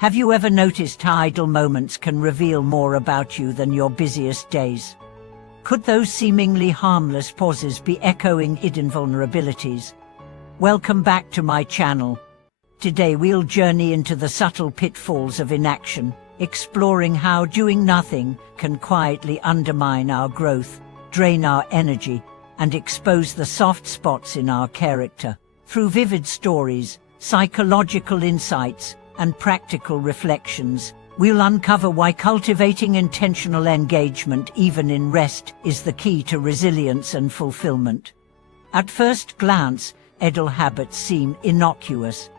Have you ever noticed how idle moments can reveal more about you than your busiest days? Could those seemingly harmless pauses be echoing hidden vulnerabilities? Welcome back to my channel. Today we'll journey into the subtle pitfalls of inaction, exploring how doing nothing can quietly undermine our growth, drain our energy, and expose the soft spots in our character. Through vivid stories, psychological insights, and practical reflections, we'll uncover why cultivating intentional engagement, even in rest, is the key to resilience and fulfillment. At first glance, idle habits seem innocuous.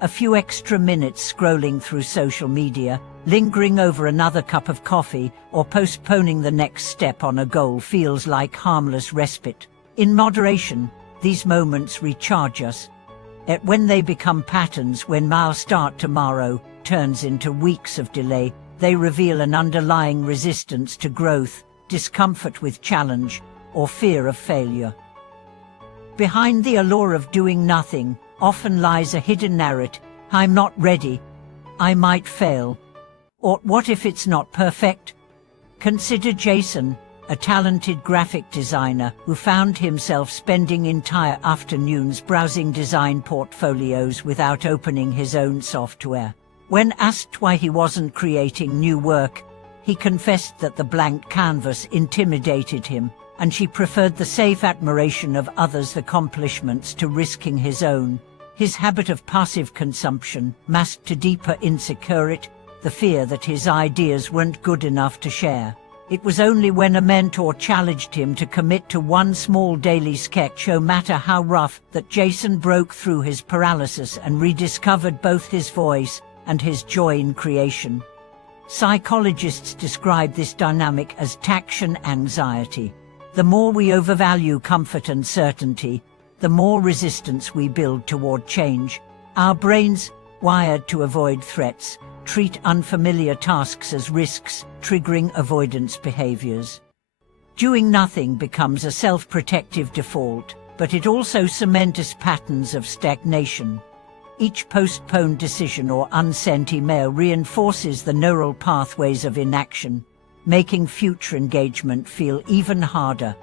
A few extra minutes scrolling through social media, lingering over another cup of coffee, or postponing the next step on a goal feels like harmless respite. In moderation, these moments recharge us. Yet when they become patterns, when "I'll start tomorrow" turns into weeks of delay, they reveal an underlying resistance to growth, discomfort with challenge, or fear of failure. Behind the allure of doing nothing often lies a hidden narrative: "I'm not ready," "I might fail," or "what if it's not perfect?" Consider Jason, a talented graphic designer who found himself spending entire afternoons browsing design portfolios without opening his own software. When asked why he wasn't creating new work, he confessed that the blank canvas intimidated him, and she preferred the safe admiration of others' accomplishments to risking his own. His habit of passive consumption masked a deeper insecurity, the fear that his ideas weren't good enough to share. It was only when a mentor challenged him to commit to one small daily sketch, no matter how rough, that Jason broke through his paralysis and rediscovered both his voice and his joy in creation. Psychologists describe this dynamic as taction anxiety. The more we overvalue comfort and certainty, the more resistance we build toward change. Our brains, wired to avoid threats, treat unfamiliar tasks as risks, triggering avoidance behaviors. Doing nothing becomes a self-protective default, but it also cements patterns of stagnation. Each postponed decision or unsent email reinforces the neural pathways of inaction, making future engagement feel even harder.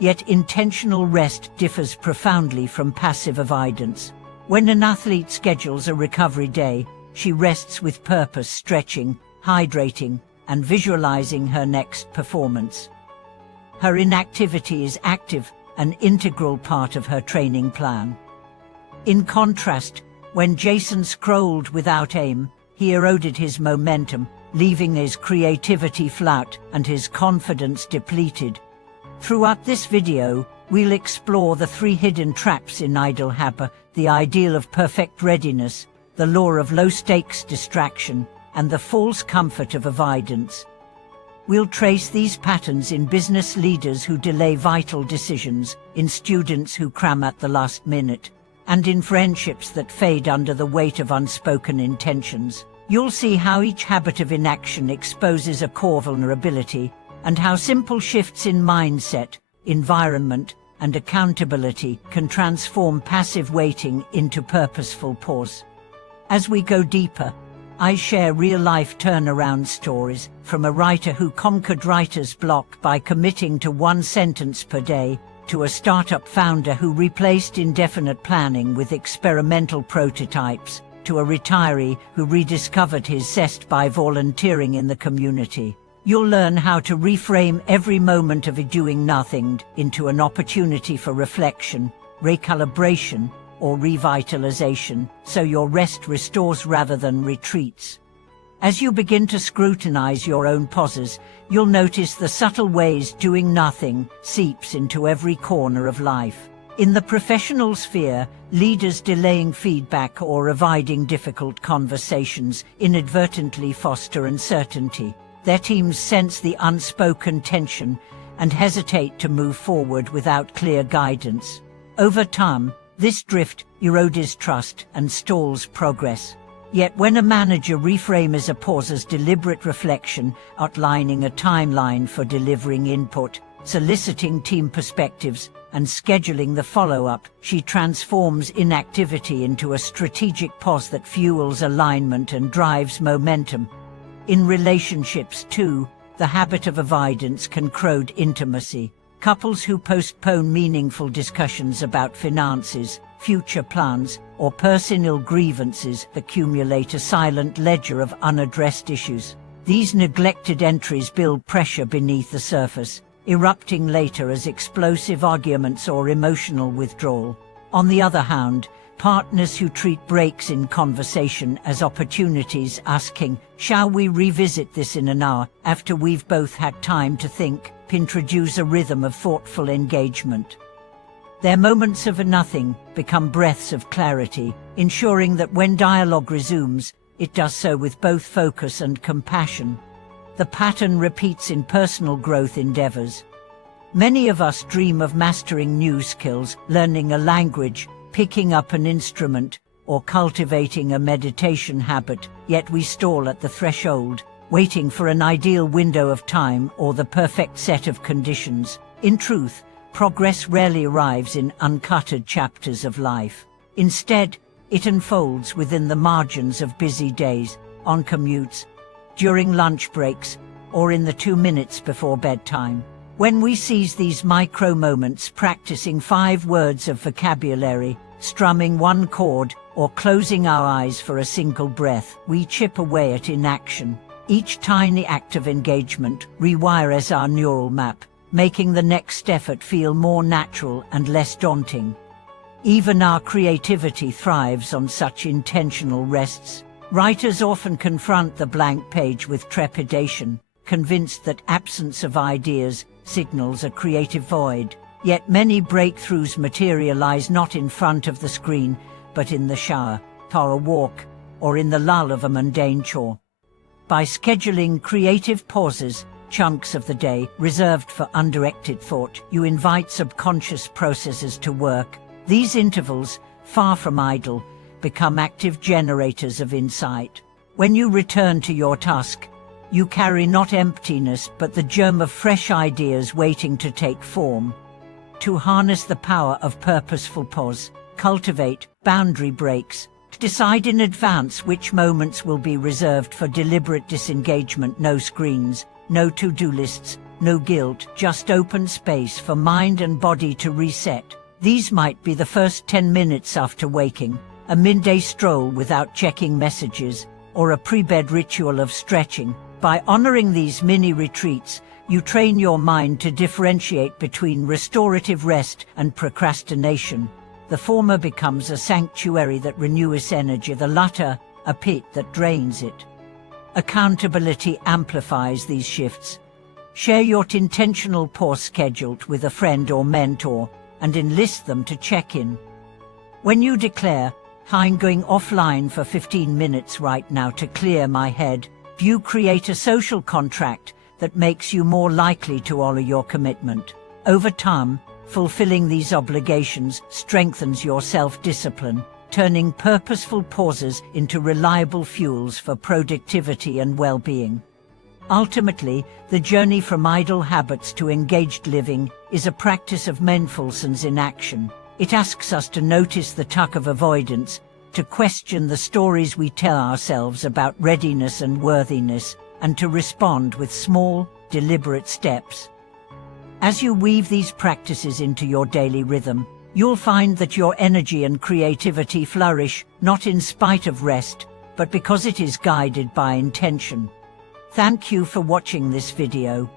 Yet intentional rest differs profoundly from passive avoidance. When an athlete schedules a recovery day, she rests with purpose, stretching, hydrating, and visualizing her next performance. Her inactivity is active, an integral part of her training plan. In contrast, when Jason scrolled without aim, he eroded his momentum, leaving his creativity flat and his confidence depleted. Throughout this video, we'll explore the three hidden traps in idle habit: the ideal of perfect readiness, the lure of low-stakes distraction, and the false comfort of avoidance. We'll trace these patterns in business leaders who delay vital decisions, in students who cram at the last minute, and in friendships that fade under the weight of unspoken intentions. You'll see how each habit of inaction exposes a core vulnerability, and how simple shifts in mindset, environment, and accountability can transform passive waiting into purposeful pause. As we go deeper, I share real-life turnaround stories, from a writer who conquered writer's block by committing to one sentence per day, to a startup founder who replaced indefinite planning with experimental prototypes, to a retiree who rediscovered his zest by volunteering in the community. You'll learn how to reframe every moment of doing nothing into an opportunity for reflection, recalibration, or revitalization, so your rest restores rather than retreats. As you begin to scrutinize your own pauses, you'll notice the subtle ways doing nothing seeps into every corner of life. In the professional sphere, leaders delaying feedback or avoiding difficult conversations inadvertently foster uncertainty. Their teams sense the unspoken tension and hesitate to move forward without clear guidance. Over time, this drift erodes trust and stalls progress. Yet when a manager reframes a pause as deliberate reflection, outlining a timeline for delivering input, soliciting team perspectives, and scheduling the follow-up, she transforms inactivity into a strategic pause that fuels alignment and drives momentum. In relationships too, the habit of avoidance can corrode intimacy. Couples who postpone meaningful discussions about finances, future plans, or personal grievances accumulate a silent ledger of unaddressed issues. These neglected entries build pressure beneath the surface, erupting later as explosive arguments or emotional withdrawal. On the other hand, partners who treat breaks in conversation as opportunities, asking, "Shall we revisit this in an hour?" after we've both had time to think, introduce a rhythm of thoughtful engagement. Their moments of nothing become breaths of clarity, ensuring that when dialogue resumes, it does so with both focus and compassion. The pattern repeats in personal growth endeavors. Many of us dream of mastering new skills, learning a language, picking up an instrument, or cultivating a meditation habit, yet we stall at the threshold, waiting for an ideal window of time or the perfect set of conditions. In truth, progress rarely arrives in uncuttered chapters of life. Instead, it unfolds within the margins of busy days, on commutes, during lunch breaks, or in the 2 minutes before bedtime. When we seize these micro moments, practicing 5 words of vocabulary, strumming 1 chord, or closing our eyes for a single breath, we chip away at inaction. Each tiny act of engagement rewires our neural map, making the next effort feel more natural and less daunting. Even our creativity thrives on such intentional rests. Writers often confront the blank page with trepidation, convinced that absence of ideas signals a creative void. Yet many breakthroughs materialize not in front of the screen, but in the shower, or a walk, or in the lull of a mundane chore. By scheduling creative pauses, chunks of the day reserved for undirected thought, you invite subconscious processes to work. These intervals, far from idle, become active generators of insight. When you return to your task, you carry not emptiness but the germ of fresh ideas waiting to take form. To harness the power of purposeful pause, cultivate boundary breaks, decide in advance which moments will be reserved for deliberate disengagement. No screens, no to-do lists, no guilt, just open space for mind and body to reset. These might be the first 10 minutes after waking, a midday stroll without checking messages, or a pre-bed ritual of stretching. By honoring these mini retreats, you train your mind to differentiate between restorative rest and procrastination. The former becomes a sanctuary that renews energy, the latter a pit that drains it. Accountability amplifies these shifts. Share your intentional pause schedule with a friend or mentor and enlist them to check in. When you declare, "I'm going offline for 15 minutes right now to clear my head," you create a social contract that makes you more likely to honor your commitment. Over time, fulfilling these obligations strengthens your self-discipline, turning purposeful pauses into reliable fuels for productivity and well-being. Ultimately, the journey from idle habits to engaged living is a practice of mindfulness in action. It asks us to notice the tug of avoidance, to question the stories we tell ourselves about readiness and worthiness, and to respond with small, deliberate steps. As you weave these practices into your daily rhythm, you'll find that your energy and creativity flourish, not in spite of rest, but because it is guided by intention. Thank you for watching this video.